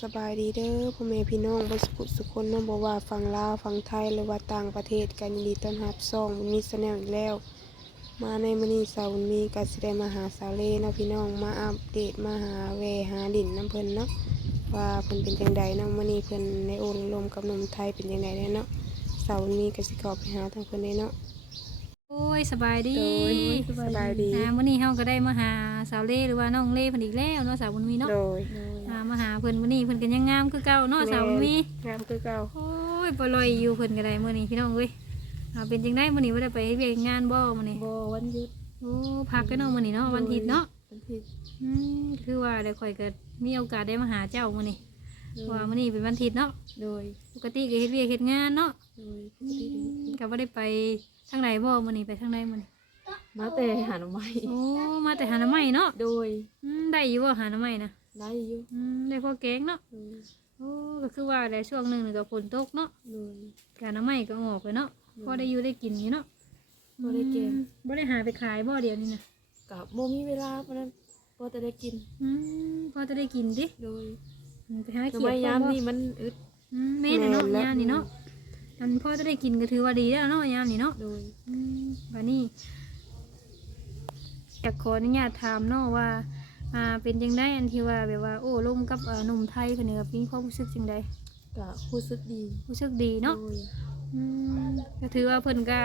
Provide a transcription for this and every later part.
สบายดีเด้อพ่อแม่พี่น้องบ่สุขสุขคนเน้องบ่ว่าฝั่งลาวฝั่งไทยหรือว่าต่างประเทศกันยินดีต้อนรับซ่องมีแนลอีกแล้ว มาในมื้อนี้สาวบุญมีก็สิได้มาหาสาวเลเนาะพี่น้องมาอัปเดตมาหาแวหาดินน้ำเพิ่นเนาะว่าเพิ่นเป็นจังใดเนาะมื้อนี้เพิ่นในโอนลมกับหนุ่มไทยเป็นจังใดแน่เนาะสาวบุญมีก็สิเข้าไปหาทางเพิ่นได้เนาะโอ้ยสบายดีโดยสบายดีอ่ามื้อนี้เฮาก็ได้มาหาสาวเล่หรือว่าน้องเล่เพิ่นอีกแล้วเนาะสาวบุญมีเนาะโดยอ่า มาหาเพิ่นมื้อนี้เพิ่นก็ยังงามคือเก่าเนาะสาวบุญมีงามคือเก่าโอ้ยบ่ลอยอยู่เพิ่นก็ได้มื้อนี้พี่น้องเอ้ยอ่าเป็นจังได๋มื้อนี้บ่ได้ไปเฮ็ดเวียกงานบ่มื้อนี้บ่วันหยุดโอ้พักกันเนาะมื้อนี้เนาะวันอาทิตย์เนาะวันอาทิตย์อืมคือว่าได้ข่อยก็มีโอกาสได้มาหาเจ้ามื้อนี้ว่ามื้อนี้เป็นวันอาทิตย์เนาะโดยปกติก็เฮ็ดเวียกเฮ็ดงานเนาะโดยปกติก็ก็บ่ได้ไปทางใดบ่มื้อนี้ไปทางใดมื้อนี้มาแต่หาหน่อไม้โอ้มาแต่หาหน้าไม้เนาะโดยอืมได้อยู่บ่หาหน้าไม้นะ ได้อยู่อืมได้พอแกงเนาะโดยโอ้ก็คือว่าได้ช่วงหนึ่งนี่ก็ฝนตกเนาะโดย การน้ำไม้ก็ออกไปเนาะพอได้อยู่ได้กินอยู่เนาะบ่ได้เกมบ่ได้หาไปขายบ่เดียวนี่นะกับบ่มีเวลาเพราะนั้นพอแต่ได้กินอืมพอจะได้กินดิโดยอืมไปหาทำเขีไมยดยามก่อบ่นี่มันอึดอืมแม่นน่ะเนาะยามนี่เนาะอันพอจะได้กินก็ถือว่าดีแล้วเนาะยามนี่เนาะ โดยอืมบัดนี้อยากขออนุญาตถามเนาะว่า อ่าเป็นจังไดอันที่ว่าแบบว่าโอ้ลมกับเอ่อหนุ่มไทยเพิ่นนี่ก็มีความรู้สึกจังไดก็รู้สึกดีรู้สึกดีเนาะโดยอืมก็ถือว่าเพิ่นก็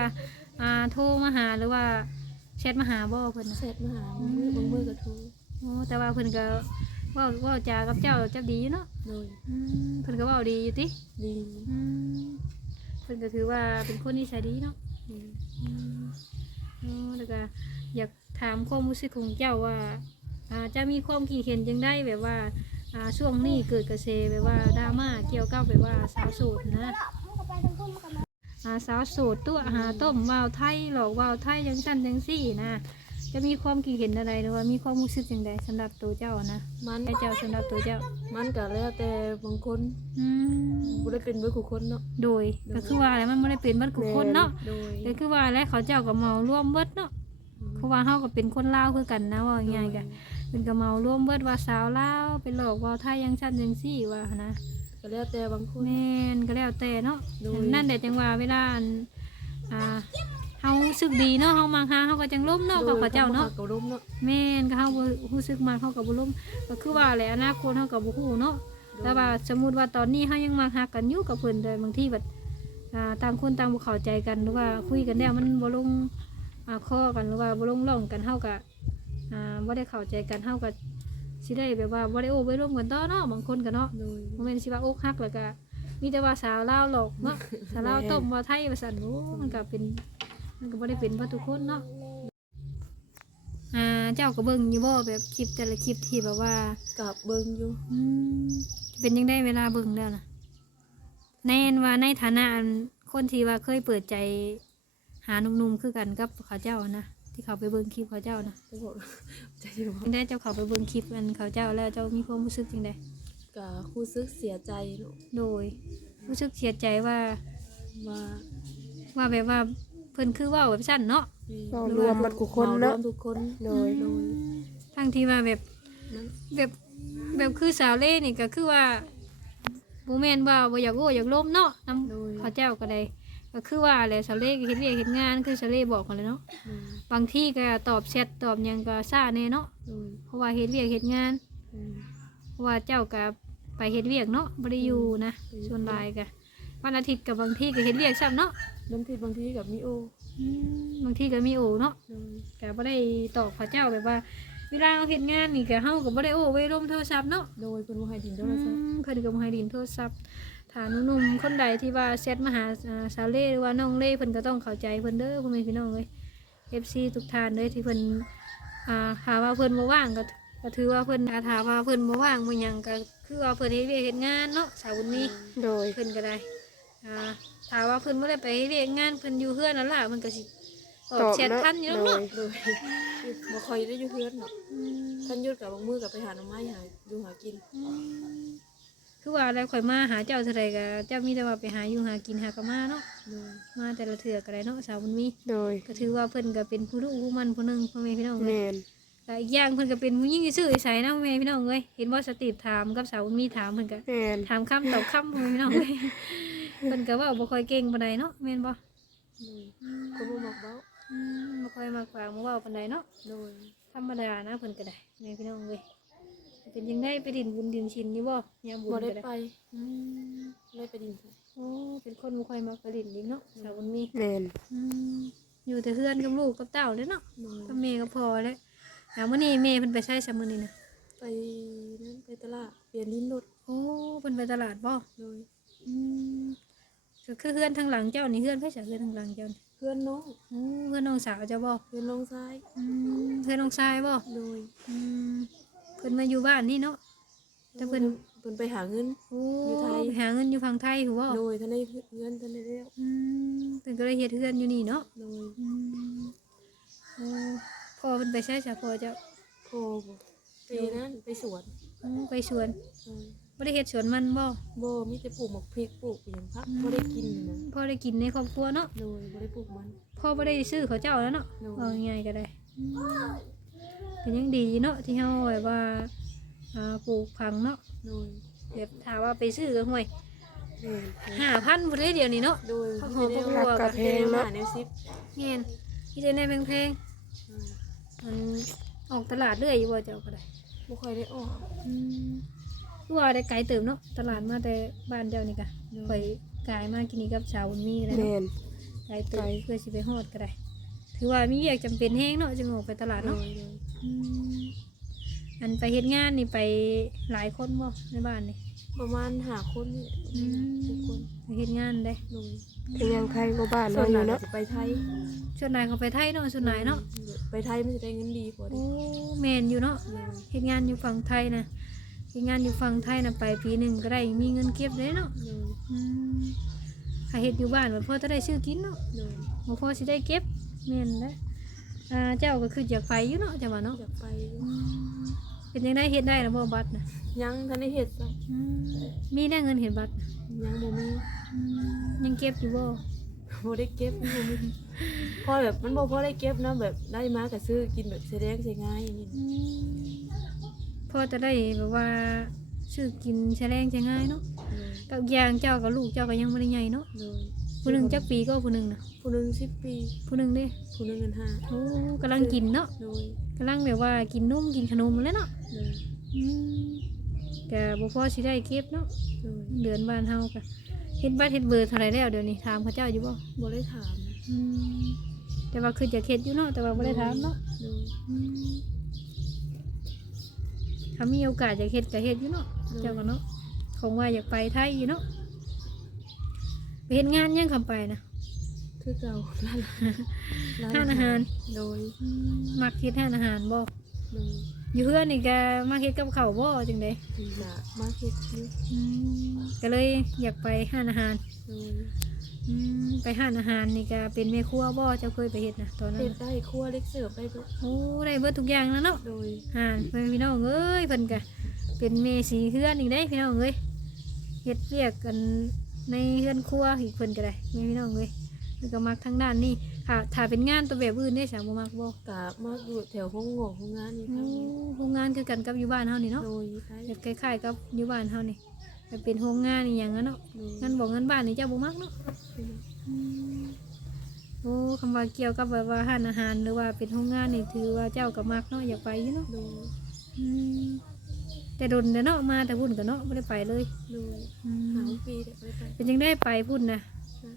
อ่าโทรมาหาหรือว่าแชทมาหาบ่เพิ่นน่ะ เสร็จมาหามือบางมือก็โทรโอ้แต่ว่าเพิ่นก็เว้าเว้าจากับเจ้าจับดีอยู่เนาะโดยอืมเพิ่นก็เว้าดีอยู่ติดีอืมเพิ่นก็ถือว่าเป็นคนนิสัยดีเนาะโดยอืมอ๋อแล้วก็อยากถามความรู้สึกของเจ้าว่า อ่าจะมีความคิดเห็นจังได้แบบว่าอ่าช่วงนี้เกิดกระแสแบบว่าดราม่าเกี่ยวกับแบบว่าสาวโสดนะอาสาวโสดตัวหาต้มว่าวไทยหลอกว่าวไทยยังสั้นยังสี่นะจะมีความคิดเห็นอะไรหรือว่ามีความรู้สึกอย่างใดสำหรับตัวเจ้านะมันไอ้เจ้าสำหรับตัวเจ้า มันก็แล้วแต่บางคนอืมบ่ได้เป็นเบิดทุกคนเนาะ โดยก็คือว่าอะไรมันไม่ได้เป็นบัดกุคนเนาะโดยก็คือว่าอะไรเขาเจ้าก็เมาร่วมเบิดเนาะเพราะว่าเฮาก็เป็นคนลาวคือกันนะว่าง่ายๆกัน เป็นก็เมาร่วมเบิดว่าสาวลาวเป็นหลอกว่าวไทยยังสั้นยังสี่ว่านะ ก็แล้วแต่บางคน แม่นก็แล้วแต่เนาะโดย นั่นแต่จังว่าเวลาอันอ่าเฮารู้สึกดีเนาะเฮามาหาเฮาก็จังล้มเนาะกับเขาเจ้าเนาะก็ร่มเนาะแม่นก็เฮาบ่รู้สึกมาเฮาก็บ่ล้มก็คือว่าแหละอนาคตเฮาก็บ่ฮู้เนาะแต่ว่าสมมุติว่าตอนนี้เฮายังมาฮักกันอยู่กับเพิ่นแต่บางทีแบบอ่าต่างคนต่างบ่เข้าใจกันหรือว่าคุยกันแล้วมันบ่ลงอ่าข้อกันหรือว่าบ่ลงร่องกันเฮาก็ อ่าบ่ได้เข้าใจกันเฮาก็สิได้แบบว่าบ่ได้โอ้บ่ร่วมกันต่อเนาะบางคนก็เนาะโดยบ่แม่นสิว่าอกหักแล้วก็มีแต่ว่าสาวลาวหลอกเนาะสาวลาวต้มว่าไทยว่าซั่นโอ้มันก็เป็นมันก็บ่ได้เป็นเบ่ทุกคนเนาะอ่าเจ้าก็เบิ่งอยู่บ่แบบคลิปแต่ละคลิปที่แบบว่ากับเบิ่งอยู่อืมเป็นจังได๋เวลาเบิ่งแล้วน่ะแน่นว่าในฐานะอันคนที่ว่าเคยเปิดใจหาหนุ่มๆคือกันกับเขาเจ้านะ ที่เขาไปเบิ่งคลิปเขาเจ้านะจะบอกจะอยู่ว่าจังได้เจ้าเขาไปเบิ่งคลิปอันเขาเจ้าแล้วเจ้ามีความรู้สึกจังไดก็รู้สึกเสียใจเนาะโดย รู้สึกเสียใจว่าว่าว่าแบบว่าเพิ่นคือเว่าแบบสั้นเนาะก็รวมบัดกุคนเนาะรวมทุกคนโดยโดยทั้งที่ว่าแบบนั้นแบบแบบคือสาวเล่นี่ก็คือว่าบ่แม่นว่าบ่อยากโอ้อยากล้มเนาะนํโดยเขาเจ้าก็ได้ ก็คือว่าแหละสาวเล่ก็เฮ็ดเวียกเฮ็ดงานคือสาวเล่บอกกันเลยเนาะโดยบางที่ก็ตอบแชทตอบหยังก็ซ่าแน่เนาะโดยเพราะว่าเฮ็ดเวียกเฮ็ดงานโดยเพราะว่าเจ้าก็ไปเฮ็ดเวียกเนาะบ่ได้อยู่นะอืมส่วนหลายก็วันอาทิตย์กับบางที่ก็เฮ็ดเวียกซ้ำเนาะบางทีบางทีกับมิโออืมบางที่ก็มีโอเนาะโดยก็บ่ได้ตอบเขาเจ้าแบบว่าเวลาเราเฮ็ดงานนี่ก็เฮาก็บ่ได้โอ้ไว้ร่มโทรศัพท์เนาะ โดยเป็นว่าให้ดินโทอืรศัพท์มเพิ่นก็บ่ให้ดินโทรศัพท์ ถ้าหนุ่มๆคนใดที่ว่าแชทมาหาอ่าสาวเล่หรือว่าน้องเล่เพิ่นก็ต้องเข้าใจเพิ่นเด้อพ่อแม่พี่น้องเอ้ย FC ทุกท่านเด้อที่เพิ่นอ่าหาว่าเพิ่นบ่ว่างก็ก็ถือว่าเพิ่นถ้าถามว่าเพิ่นบ่ว่างบ่หยังก็คือว่าเพิ่นเฮ็ดเวียกเฮ็ดงานเนาะสาวบุญมีโดยเพิ่นก็ได้อ่าถ้าว่าเพิ่นบ่ได้ไปเฮ็ดเวียกงานเพิ่นอยู่เฮือนนั่นล่ะเพิ่นก็สิตอบแชททันอยู่แล้วเนาะโดยบ่ค่อยได้อยู่เพื่อนเนาะท่านหยุดกับบางมือกับไปหาหน่อไม้หาดูหากิน คือว่าแล้วข่อยมาหาเจ้าเท่าใดก็เจ้ามีแต่ว่าไปหาอยู่หากินหากะมาเนาะโดยมาแต่ละเถื่อก็ได้เนาะสาวบุญมีโดยก็ถือว่าเพิ่นก็เป็นผู้รู้ผู้มันผู้หนึงพ่อแม่พี่น้องเลแมยนก็อีกอย่างเพิ่นก็เป็นผู้หญิงซื่อๆใสๆนะแม่พี่น้องเอ้ยเห็นว่าสตีฟถามกับสาวมีถามเพิ่นก็แม่นถามคำตอบคำพ่อแม่พี่น้องเอ้ยเพิ่นก็เว้าบ่ค่อยเก่งปานใดเนาะแม่นบ่โดยคนบ่มักเว้าอืมบ่ค่อยมักปากบ่เว้าปานใดเนาะโดยธรรมดานะเพิ่นก็ได้แม่พี่น้องเอ้ย เป็นจังได้ไปดินบุญดินชินอยู่บ่ยามบุญบ่ก็ได้ได้ไปอืมได้ไปดินไสโอ้เป็นคนบ่ค่อยมักไปดินดิเนาะสาวบุญมีแม่นอืมอยู่แต่เพื่อนกับลูกกับเต้าเด้อเนาะโดยกับแม่ก็พอแล้วแล้วมื้อนี้แม่เพิ่นไปใช้ซะมื้อนี้นะไปนั่นไปตลาดเปลี่ยนลิ้นรถโอ้เพิ่นไปตลาดบ่โดยอืมก็คือเพื่อนทางหลังเจ้านี่เพื่อนไผซะเพื่อนทางหลังเจ้านี่เพื่อนน้องโอ้เพื่อนน้องสาวเจ้าบ่เพื่อนน้องซ้ายอืมเพื่อนน้องชายบ่โดยอืมเพิ่นมาอยู่บ้านนี่เนาะแต่เพิ่นเพิ่นไปหาเงิน โอ้อยู่ไทย ไปหาเงินอยู่ฝั่งไทยหูบ่โดยท่านได้เงินท่านได้แล้วอืมเพิ่นก็เลยเฮ็ดเฮือนอยู่นี่เนาะโดยอืมโอ้พ่อเพิ่นไปใช้ซะพ่อเจ้าโคบ่ไปนั่นไปสวนอืมไปสวนโดยบ่ได้เฮ็ดสวนมันบ่บ่มีแต่ปลูกหมกพริกปลูกอหย่างพักบ่ได้กินนะพ่อได้กินในครอบครัวเนาะโดยบ่ได้ปลูกมัน พ่อบ่ได้ซื้อเขาเจ้าแล้วเนาะโดยเอาง่ายๆก็ได้อืม เป็นยังดีเนาะที่เฮาแบบว่าอ่าปลูกผังเนาะโดยแบบถ้าว่าไปซื้อก็ห่วยโดย5,000บ่ได้เดี๋ยวนี้เนาะ โดยผักมีหอมแต่ผักบัวกระเพงเนาะเนาะแนวซิปเงินที่ได้ในแพงๆมันออกตลาดเรื่อยอยู่บ่เจ้าก็ได้บ่ค่อยได้ออก อืมคือว่าได้ไกลเติมเนาะตลาดมาแต่บ้านเจ้านี่กะข่อยกายมากินนี่กับสาวบุญมีเลยแม่เนาะ น ไกลเติมไกล เพื่อสิไปฮอดก็ได้ ถือว่ามีเวียกจำเป็นแห้งเนาะจึงออกไปตลาดโดเนาะยโดย อืมอันไปเฮ็ดงานนี่ไปหลายคนบ่ในบ้านนี่ประมาณหาคนนี่อืมทุกคนไปเฮ็ดงานได้โดยเป็นยังใครก็บ้านส่วเฮานอใหญ่ยู่ก็เนาะสิไปไทยส่วนนายเขาไปไทยเนาะส่วนนายเนาะไปไทยมันจะได้เงินดีกว่าโอ้ดิแม่นอยู่เนาะโดยเฮ็ดงานอยู่ฝั่งไทยนะเฮ็ดงานอยู่ฝั่งไทยนะไปปีหนึ่งก็ได้มีเงินเก็บเลยเนาะโดยอืมถ้าเฮ็ดอยู่บ้านมันพอจะได้ซื้อกินเนาะโดยบ่พอสิได้เก็บแม่นแหละ อ่าเจ้าก็คืออยากไปอยู่เนาะจังว่าเนาะอยากไปอืมเป็นจังได๋เฮ็ดได้ล่ะบ่บัตรน่ะยังทันได้เฮ็ดจ้ะอืมมีได้เงินเห็นบัตรน่ะยังบ่มีอืมยังเก็บอยู่บ่บ่ได้เก็บบ่มีพอแบบมันบ่พอได้เก็บนะแบบได้มาก็ซื้อกินแบบแสดงใส่ง่ายอย่างนี้อืมพอจะได้แบบว่าซื้อกินใช้แรงใช้ง่ายเนาะกับอย่างเจ้ากับลูกเจ้าก็ยังบ่ได้ใหญ่เนาะ โดย ผู้หนึงจักปีก็ผู้หนึงน่ะผู้หนึงสิบปีผู้หนึงเด้ผู้หนึงเงินห้าโอ้กำลังกินเนาะโดยกำลังแบบว่ากินนมกินขนมแล้วเนาะโดยอืมแต่บ่พอสิได้เก็บเนาะโดยเดือนบ้านเฮาก็เฮ็ดบัตรเฮ็ดเบอร์เท่าไหร่แล้วเดี๋ยวนี้ถามเขาเจ้าอยู่บ่บ่ได้ถามนะอืมแต่ว่าคือจะเฮ็ดอยู่เนาะแต่ว่าบ่ได้ถามเนาะโดยอืมถ้ามีโอกาสจะเฮ็ดก็เฮ็ดอยู่เนาะเจ้าก็เนาะคงว่าอยากไปไทยอยู่เนาะไป เฮ็ดงานยังคำไปนะคือเก่าร้านร้านอาหารโดยอืมมักเฮ็ดร้านอาหารบ่โดยอยู่เฮือนนี่ก็มาเฮ็ดกับข้าวบ่จังได๋ถึงจะมาเฮ็ดอยู่อืมก็เลยอยากไปร้านอาหารโดยอืมไปร้านอาหารนี่ก็เป็นแม่ครัวบ่เจ้าเคยไปเฮ็ดนะตอนนั้นเฮ็ดน่ะได้ครัวเล็กเสิร์ฟได้เบิดโอ้ได้เบิดทุกอย่างแล้วเนาะโดยอ่านเพิ่นพี่น้องเอ้ยเพิ่นก็เป็นเมสีเฮือนอีกได้พี่น้องเอ้ยเฮ็ดเรียกกัน ในเฮือนครัวอีกเพิ่นก็ได้แม่พี่น้องเอ้ยเพิ่นก็มักทางด้านนี้ถ้าถ้าเป็นงานตัวแบบอื่นได้สามบ่มักบ่กะมาอยู่แถวห้องงอกห้องงานนี่โอ้ครับโรงงานคือกันกับอยู่บ้านเฮานี่เนาะโดยได้แบบคล้ายๆกับอยู่บ้านเฮานี่แบบเป็นโรงงานอีหยังอะเนาะโดยงานบอกงานบ้านนี่เจ้าบ่มักเนาะอืมโอ้คำว่าเกี่ยวกับแบบว่าร้านอาหารหรือว่าเป็นโรงงานนี่ถือว่าเจ้าก็มักเนาะอยากไปอยู่เนาะโดย อืม แต่โดนแต่เนาะมาแต่พุ่นกันเนาะไม่ได้ไปเลยโดยอืหามปีเด็กไปไปเป็นยังได้ไปพุ่นนะ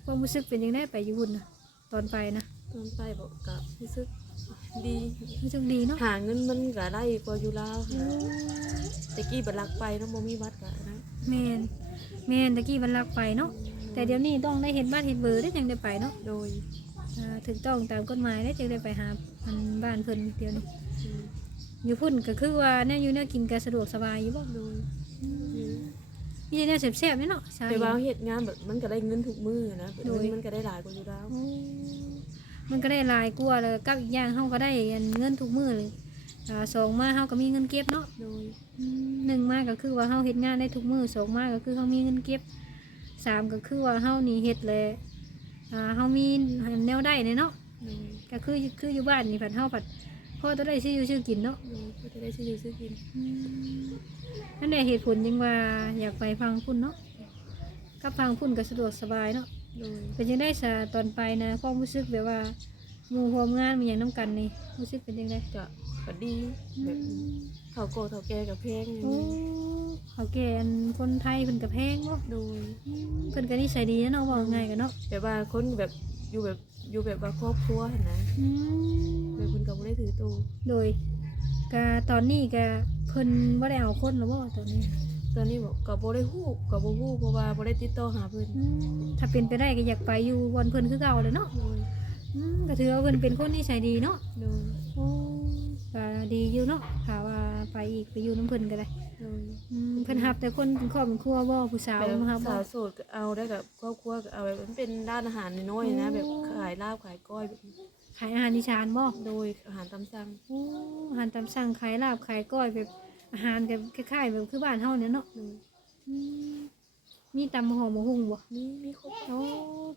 ความรู้สึกเป็นยังได้ไปอยู่พุ่นนะตอนไปนะตอนไปบอกกะรู้สึกดีรู้สึกดีเนาะหาเงินมันก็ได้กว่าอยู่ลาวค่ะแต่กี้บัดลักไปเนาะบ่มีวัดกะนะแมนแมนตะกี้บรรลักไปเนาะแต่เดี๋ยวนี้ต้องได้เห็นบ้านเห็นเบอร์ได้ยังได้ไปเนาะโดยอ่าถูกต้องตามกฎหมายได้จึงได้ไปหาอันบ้านเพิ่นเดี๋ยวนี้ อืมอยู่พุ่นก็คือว่าเนี่ยอยู่เนี่ยกินก็สะดวกสบายอยู่บ่โดยมีแต่เนี่ยแซ่บๆนี่เนาะใช่แต่ว่าเฮ็ดงานแบบมันก็ได้เงินทุกมื้อนะโดยเงินมันก็ได้หลายกว่าอยู่ลาวโอ้มันก็ได้หลายกว่าเลยกับอีกอย่างเฮาก็ได้อันเงินทุกมื้อเลยอ่าสองมาเฮาก็มีเงินเก็บเนาะโดยอืมหนึ่งมาก็คือว่าเฮาเฮ็ดงานได้ทุกมื้อสองมาก็คือเฮามีเงินเก็บสามก็คือว่าเฮานี่เฮ็ดเลยอ่าเฮามีแนวได้เนี่ยเนาะโดยก็คือคืออยู่บ้านนี่ผัดเฮาผัด พ่อจะได้ชื่ออยู่ชื่อกินเนาะโดยเพื่อจะได้ซื้ออยู่ซื้อกินนั่นแหละเหตุผลยังว่าอยากไปฟังพุ่นเนาะกับฟังพุ่นก็สะดวกสบายเนาะโดยเป็นยังได้สะตอนไปนะความรู้สึกแบบว่าหมู่ความงานมันอย่างน้ำกันนี่รู้สึกเป็นยังไงก็ก็ดีแบบเฒ่าโกเฒ่าแก่กับแพงอย่างโอ้นี้เขาแก่อันคนไทยเพิ่นกับแพงเนาะโดยเพิ่นก็นิสัยดีนะเนาะว่าง่ายกันเนาะแบบว่าคนแบบ อยู่แบบอยู่แบบว่าครอบครัวหั่นนะอืมแบบเพิ่นก็บ่ได้ถือตัวโดยกะตอนนี้กะเพิ่นบ่ได้เอาคนแล้วบ่ตอนนี้ตอนนี้บอกก็บ่ได้ฮู้ก็บ่ฮู้เพราะว่าบ่ได้ติดต่อหาเพิ่นอืมถ้าเป็นไปได้ก็อยากไปอยู่วันเพิ่นคือเก่าเลยเนาะโดยอืมก็ถือว่าเพิ่นเป็นคนนิสัยดีเนาะโดย โอ้ก็ดีอยู่เนาะถ้าว่า ไปอีกไปอยู่น้ำเพิ่นก็ได้โดยอืมเพิ่นรับแต่คนเป็นครอบเป็นครัวบ่ผู้สาวแบบมารับบ่ สาวโสดก็เอาได้กับครอบครัวก็เอาแบบมันเป็นร้านอาหารน้อยๆนะแบบขายลาบขายก้อยแบบนี้ขายอาหารอีสานบ่โดยอาหารตามสั่งโอ้อาหารตามสั่งขายลาบขายก้อยแบบอาหารแบบคล้ายๆแบบคือบ้านเฮาเนี่ยเนาะโดยอืมมีตำหอมหมูหุ่งบ่มีมีครบโอ้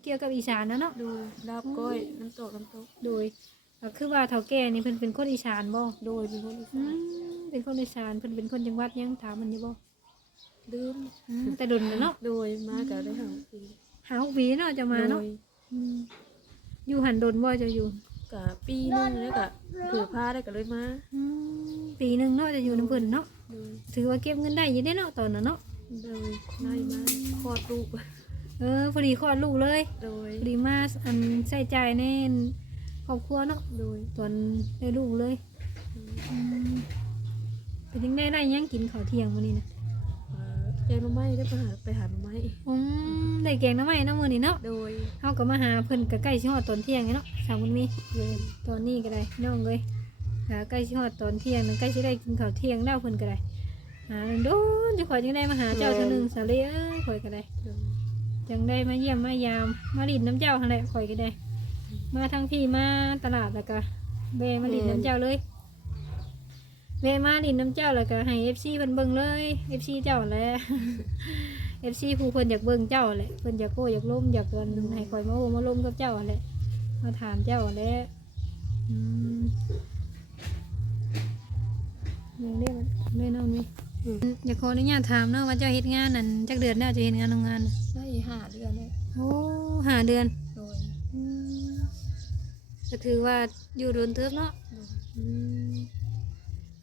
เกี่ยวกับอีสานนะเนาะโดยลาบก้อยน้ำตกน้ำตกโดยก็คือว่าเฒ่าแก่นี่เพิ่นเป็นคนอีสานบ่โดยเป็นคนอีอืสานม เป็นคนอีสานเพิ่นเป็นคนจังหวัดหยังถามมันอยู่บ่ดื่มอืมแต่ดนแล้วเนาะโดยมาก็ได้หาปีหาหกปีเนาะจะมาโดเนาะยอืมอยู่หันดนบ่จะอยู่ก็ปีหนึงแล้วก็ถือผ้าได้ก็เลยมาอืมปีหนึงเนาะจะอยู่น้ำเพิ่นเนาะโดยถือว่าเก็บเงินได้อยู่ได้เนาะตอนนั้นเนาะโดยไล่มาคลอดลูกเออพอดีคลอดลูกเลยโดยพอดีมาอันใส่ใจายในครอบครัวเนาะโดยตอนได้ลูกเลย อืม เป็นยังได้ได้หยังกินข้าวเที่ยงมื้อนี้นะเอ่อแกงหน่อไม้ได้ไปหาไปหาหน่อไม้อืมได้แกงหน้ำไม้เนาะมื้อนี้เนาะโดยเฮาก็มาหาเพิ่นก็ใกล้สิฮอดตอนเที่ยงแล้วเนาะสาวบุญมีตอนนี้ก็ได้น้องเลยหาใกล้สิฮอดตอนเที่ยงนึงใกล้สิได้กินข้าวเที่ยงแล้วเพิ่นก็ได้หาโดนจะข่อยจังได้มาหาเจ้าเทื่อหนึงสาลีเอ้ยข่อยก็ได้โดยจังได้มาเยี่ยมมายามมาลินน้ำเจ้าหั่นแหละข่อยก็ได้ มาทั้งพี่มาตลาดแล้วก็แวะมาลินน้ำเจ้าเลย แวะมาลินน้ำเจ้าแล้วก็ให้ FC เพิ่นเบิ่งเลย FC เจ้าแหละ FC ผู้เพิ่นอยากเบิ่งเจ้าแหละเพิ่นอยากโก้อยากล้มอยากเกินให้ข่อยมาโอ้มาล้มกับเจ้าแหละมาถามเจ้าแหละอืมยังเรียกมันไม่น้องนี่อยากขออนุญาตถามเนาะว่าเจ้าเฮ็ดงานนั่นจักเดือนแล้วจะเฮ็ดงานโรงงานน่ะได้ห้าเดือนแล้วโอ้หาเดือนโดยอืมก็ถือว่าอยู่โดนเทิบเนาะโดยอืม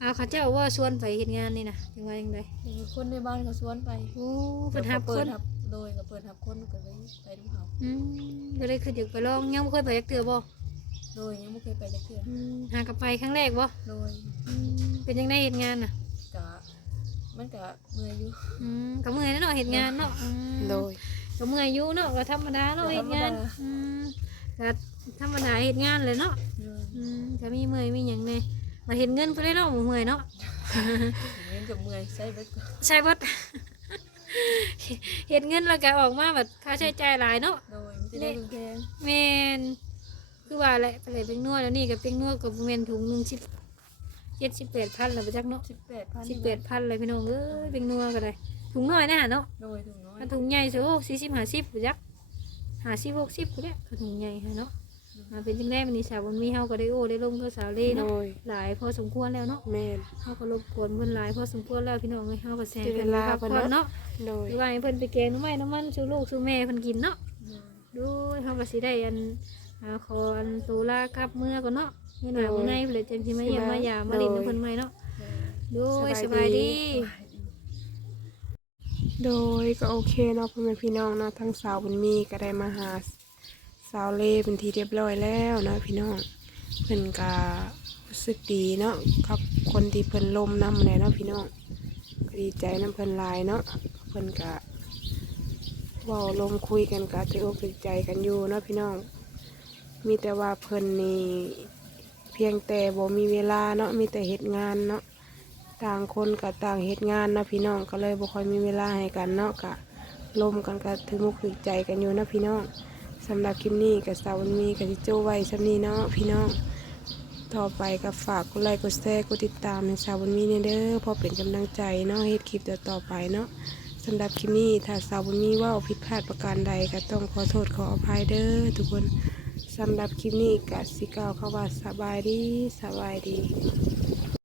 เอาเข้าเจ้าว่าชวนไปเฮ็ดงานนี่นะยังไงยังไงมีคนในบ้านเขาสวนไปโอ้เปิดหับเปิคดนหับโดยก็เปิดหับคนก็เลยไปน้ำเขาอืมก็เลยคืออยากไปลองยังบ่เคยไปจักเตือบ่โดยยังไม่เคยไปจักเทื่ออืมหากลับไปครั้งแรกบ่โดยอืมเป็นยังไงเฮ็ดงานน่ะกะมันกะเมื่อยอยู่อืมก็เมื่อยแล้วเนาะเฮ็ดงานเนาะอืม โดย ก็เมื่อยอยู่เนาะก็ธรรมดาเนาะเฮ็ดงานอืมก็ธรรมดาเฮ็ดงานเลยเนาะโดยอืมก็มีเมื่อยมีหยังแน่ มาเห็นเงินเพิ่นได้เนาะบ่เมื่อยเนาะ เงินกับเมื่อยใช้เบิดก็ใช่ปะเห็นเงินแล้วก็ออกมาแบบค่าใช้จ่ายหลายเนาะ โดยมันจะได้แพงแมนคือว่าแหละไปเลยเป็นนวดแล้วนี่กับเป็นนวดกับเมนถุงหนึ่งสิบเจ็ดสิบแปดพันเลยไปจักเนาะสิบแปดพันสิบแปดพันเลยพี่น้องเอ้ยเป็นนวดก็ได้ถุงน้อยนะเนาะโดยถุงน้อยถ้าถุงใหญ่สิโอ้สี่สิบห้าสิบไปจักห้าสิบหกสิบกูเนี่ยก็ถุงใหญ่ฮะเนาะ มาเป็นจังได้มันนี่สาวบนมีเฮาก็ได้โอ้ได้ลงก็สาวเล่โดเนาะยหลายพอสมควรแล้วเนาะแม่น เฮาก็รบกวนเพิ่นหลายพอสมควรแล้วพี่น้องเอ้ยเฮาก็แซงที่เวกันลาพักเพิ่นผ่อนเนาะ เนาะโดย หรือว่าให้เพิ่นไปแกงน้ำไม้น้ำมันสู่ลูกสู่แม่เพิ่นกินเนาะ ดูเขาก็สิได้อันอ่าขออันตูลากลับเมื่อก่อนเนาะนี่หน่อยมื้อในเพิ่นเลยจังสิมาเยี่ยมมายามมาลินกับเพิ่นใหม่เนาะดูสบายดี โดยก็โอเคเนาะพ่อแม่พี่น้องเนาะทั้งสาวบุญมีก็ได้มาหา สาวเล่เป็นที่เรียบร้อยแล้วเนาะพี่น้องเพิ่นก็รู้สึกดีเนาะกับคนที่เพิ่นลมน้ำเลยเนาะพี่น้องก็ดีใจน้ำเพิ่นลายเนาะเพิ่นก็เว้าลมคุยกันก็ถืออกถือใจกันอยู่เนาะพี่น้อง มีแต่ว่าเพิ่นนี่เพียงแต่บ่มีเวลาเนาะมีแต่เฮ็ดงานเนาะต่างคนกับต่างเหตุงานเนาะพี่น้องก็เลยบ่ค่อยมีเวลาให้กันเนาะกะลมกันก็ถึงมุกถึงใจกันอยู่เนาะพี่น้อง สำหรับคลิปนี้กับสาวมีกับจิโจไว้สำนี้เนาะพี่น้องต่อไปก็ฝากกดไลค์กดแชร์กดติดตามในสาวมีเนี่ยเด้อพอเป็นกำลังใจเนาะเฮ็ดคลิปต่อไปเนาะสำหรับคลิปนี้ถ้าสาวมีว่าผิดพลาดประการใดก็ต้องขอโทษขออภัยเด้อทุกคนสำหรับคลิปนี้ก็สิกล่าวคำว่าสบายดีสบายดี